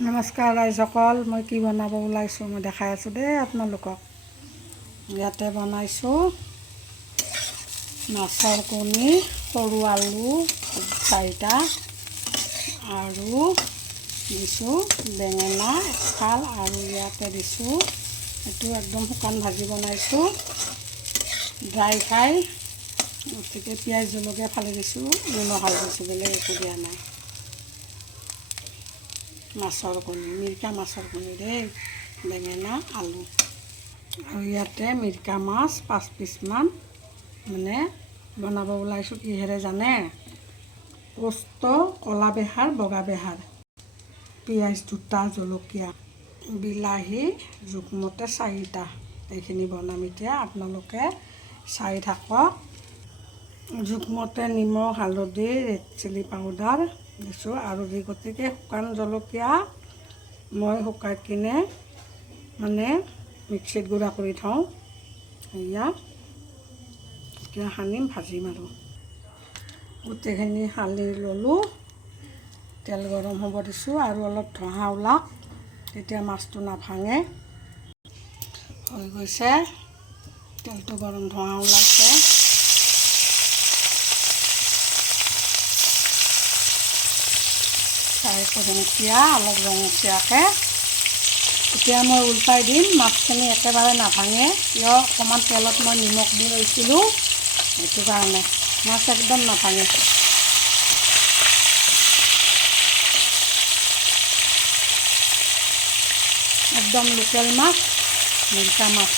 নমস্কাৰ ৰাইজসকল, মই কি বনাব ওলাইছোঁ মই দেখাই আছোঁ দেই আপোনালোকক। ইয়াতে বনাইছোঁ মাছৰ কণী, সৰু আলু 4টা আৰু দিছোঁ বেঙেনা এফাল আৰু ইয়াতে দিছোঁ এইটো একদম শুকান ভাজি বনাইছোঁ ড্ৰাই ফ্ৰাই। গতিকে পিঁয়াজ জলকীয়া ফালি দিছোঁ, নিমখ হালধি দিছোঁ, বেলেগ একো দিয়া নাই। মাছৰ কণী, মিৰিকা মাছৰ কণী দেই, বেঙেনা আলু আৰু ইয়াতে মিৰিকা মাছ 5 পিচমান মানে বনাব ওলাইছোঁ। কিহেৰে জানে? পোস্ত, ক'লা বেহাৰ, বগা বেহাৰ, পিঁয়াজ 2টা, জলকীয়া, বিলাহী জোখমতে 4টা, এইখিনি বনাম এতিয়া। আপোনালোকে চাই থাকক। জোখমতে নিমখ হালধি ৰেড চিলি পাউডাৰ দিছোঁ আৰু গতিকে শুকান জলকীয়া মই শুকাই কিনে মানে মিক্সিত গুড়া কৰি থওঁ। এয়া এতিয়া সানিম, ভাজিম আৰু গোটেইখিনি সানি ল'লোঁ। তেল গৰম হ'ব দিছোঁ আৰু অলপ ধোঁৱা ওলাওক, তেতিয়া মাছটো নাভাঙে। হৈ গৈছে, তেলটো গৰম, ধোঁৱা ওলাইছে। ফ্ৰাই কৰিম এতিয়া অলপ ৰঙচীয়াকৈ। এতিয়া মই উল্টাই দিম। মাছখিনি একেবাৰে নাভাঙে, কিয়? অকণমান তেলত মই নিমখ দি লৈছিলোঁ, সেইটো কাৰণে মাছ একদম নাভাঙে। একদম লোকেল মাছ, মিৰিকা মাছ,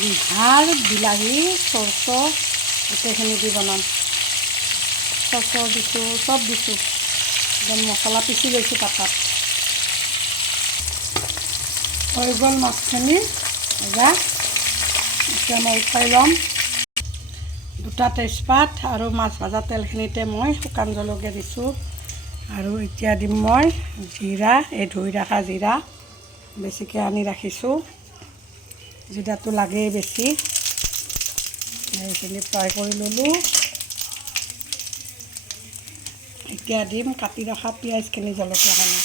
বিহাৰ, বিলাহী, চৰ্চ গোটেইখিনি দি বনাম। চৰ্চ দিছোঁ, চব দিছোঁ, একদম মছলা পিচি লৈছোঁ পাতাত। হৈ গ'ল মাছখিনি ভজা। এতিয়া মই উঠাই ল'ম। 2টা তেজপাত আৰু মাছ ভজা তেলখিনিতে মই শুকান জলকীয়া দিছোঁ আৰু এতিয়া দিম মই জিৰা, এই ধুই ৰখা জিৰা বেছিকৈ আনি ৰাখিছোঁ। জিৰাটো লাগেই বেছি। এইখিনি ফ্ৰাই কৰি ল'লোঁ। এতিয়া দিম কাটি ৰখা পিঁয়াজখিনি, জলকীয়াখিনি।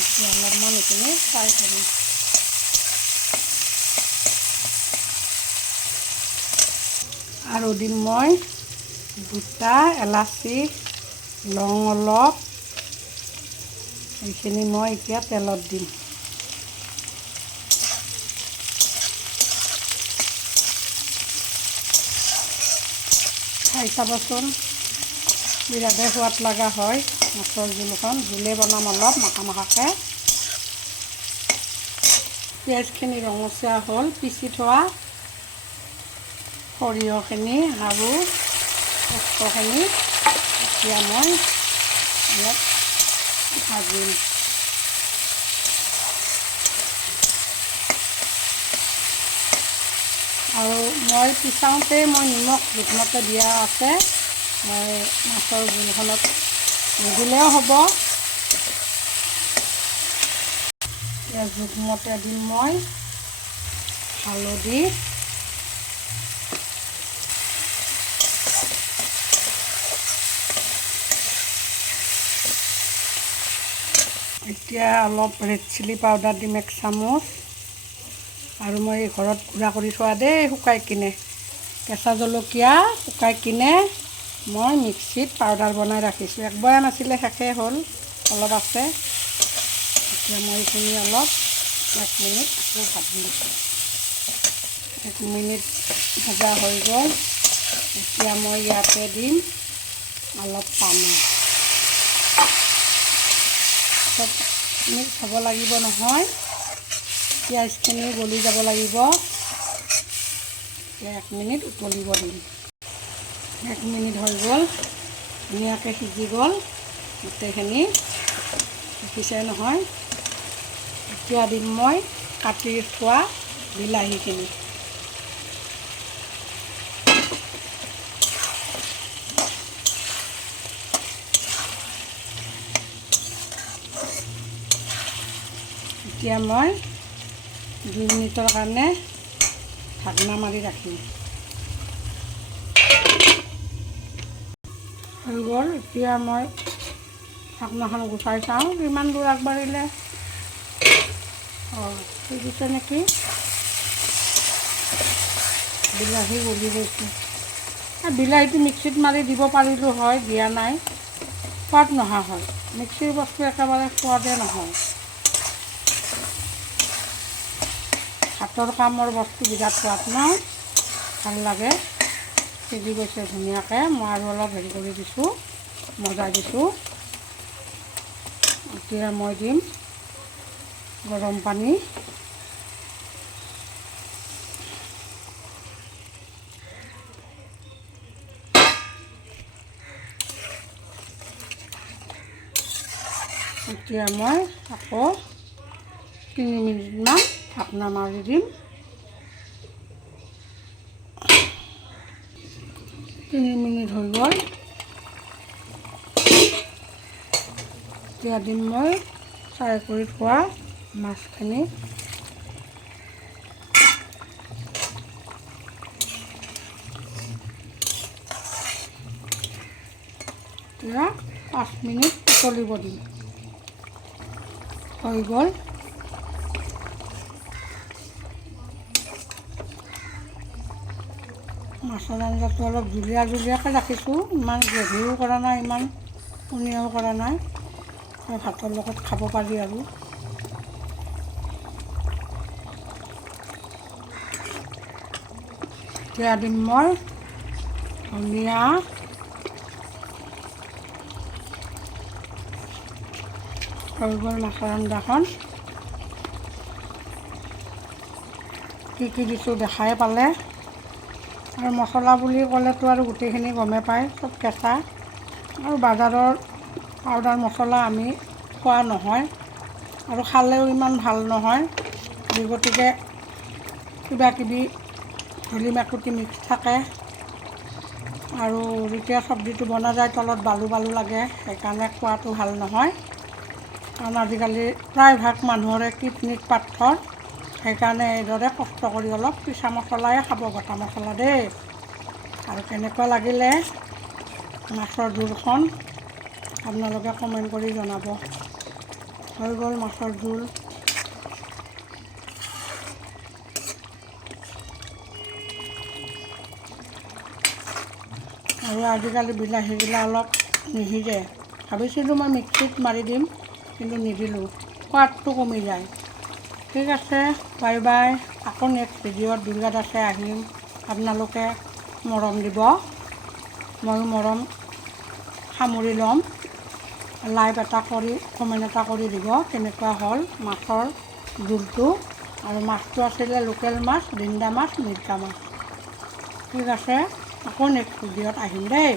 এতিয়া অলপমান এইখিনি ফ্ৰাই কৰিম। আৰু দিম মই 2টা এলাচি, লং অলপ, এইখিনি মই এতিয়া তেলত দিম। খাই চাবচোন, বিৰাটে সোৱাদ লগা হয় মাছৰ জোলখন। জোলে বনাম অলপ মাখা মাখাকৈ। পিঁয়াজখিনি ৰঙচীয়া হ'ল, পিচি থোৱা সৰিয়হখিনি আৰু পোস্তখিনি এতিয়া মই অলপ ভাজিম। আৰু মই পিছাওঁতেই মই নিমখ জোখমতে দিয়া আছে, মই মাছৰ জোলখনত নিদিলেও হ'ব। এতিয়া জোখমতে দিম মই হালধি, এতিয়া অলপ ৰেড চিলি পাউডাৰ দিম 1 চামুচ। আৰু মই ঘৰত গুড়া কৰি থোৱা দেই, শুকাই কিনে কেঁচা জলকীয়া শুকাই কিনে মই মিক্সিত পাউডাৰ বনাই ৰাখিছোঁ। 1 বয়াম আছিলে, শেষেই হ'ল, অলপ আছে। এতিয়া মই এইখিনি অলপ 1 মিনিট আকৌ ভাজিম। 1 মিনিট ভজা হৈ গ'ল। এতিয়া মই ইয়াতে দিম অলপ পানী। চব মিক্স হ'ব লাগিব নহয়, পিঁয়াজখিনি গলি যাব লাগিব। এতিয়া 1 মিনিট উতলিব দিম। 1 মিনিট হৈ গ'ল, ধুনীয়াকৈ সিজি গ'ল গোটেইখিনি, দেখিছে নহয়। এতিয়া দিম মই কাটি থোৱা বিলাহীখিনি। এতিয়া মই 2 মিনিটৰ কাৰণে ঢাকনা মাৰি ৰাখিম। হৈ গ'ল। এতিয়া মই ঢাকনাখন গুচাই চাওঁ কিমান দূৰ আগবাঢ়িলে। সিজিছে নেকি? বিলাহী গলি গৈছে। বিলাহীটো মিক্সিত মাৰি দিব পাৰিলোঁ হয়, দিয়া নাই, সোৱাদ নহা হয়। মিক্সিৰ বস্তু একেবাৰে সোৱাদে নহয়। হাতৰ কামৰ বস্তু বিৰাট সোৱাদ ন, ভাল লাগে। সিজি গৈছে ধুনীয়াকৈ। মই আৰু অলপ হেৰি কৰি দিছোঁ, মজাই দিছোঁ। এতিয়া মই দিম গৰম পানী। এতিয়া মই আকৌ 3 মিনিটমান ঢাকনা মাৰি দিম। 3 মিনিট হৈ গ'ল। এতিয়া দিম মই ফ্ৰাই কৰি থোৱা মাছখিনি। এতিয়া 5 মিনিট উতলিব দিম। হৈ গ'ল। মাছৰ আঞ্জাটো অলপ জুলীয়া জুলীয়াকৈ ৰাখিছোঁ, ইমান গ্ৰেভিও কৰা নাই, ইমান পনীয়াও কৰা নাই। ভাতৰ লগত খাব পাৰি আৰু। এতিয়া দিম মই ধনিয়া, হৈ গ'ল মাছৰ আঞ্জাখন। কি দিছোঁ দেখাই পালে। আৰু মছলা বুলি ক'লেতো আৰু গোটেইখিনি গমেই পায়, চব কেঁচা। আৰু বজাৰৰ পাউডাৰ মছলা আমি খোৱা নহয়, আৰু খালেও ইমান ভাল নহয়। গতিকে কিবা কিবি ধূলি মাকতি মিক্স থাকে। আৰু যেতিয়া চব্জিটো বনোৱা যায় তলত বালু বালু লাগে, সেইকাৰণে খোৱাটো ভাল নহয়। কাৰণ আজিকালি প্ৰায়ভাগ মানুহৰে কিডনীত পাথৰ, সেইকাৰণে এইদৰে কষ্ট কৰি অলপ পিছা মছলাই খাব, বটা মছলা দেই। আৰু কেনেকুৱা লাগিলে মাছৰ জোলখন আপোনালোকে কমেণ্ট কৰি জনাব। হৈ গ'ল মাছৰ জোল। আৰু আজিকালি বিলাহীবিলাক অলপ নিসিজে। ভাবিছিলোঁ মই মিক্সিত মাৰি দিম, কিন্তু নিদিলোঁ, সোৱাদটো কমি যায়। ঠিক আছে, বাই বাই। আকৌ নেক্সট ভিডিঅ'ত দুৰ্গা দাসে আহিম। আপোনালোকে মৰম দিব, ময়ো মৰম সামৰি ল'ম। লাইভ এটা কৰি কমেণ্ট এটা কৰি দিব কেনেকুৱা হ'ল মাছৰ জোলটো। আৰু মাছটো আছিলে লোকেল মাছ, জিন্দা মাছ, মিৰ্কা মাছ। ঠিক আছে, আকৌ নেক্সট ভিডিঅ'ত আহিম দেই।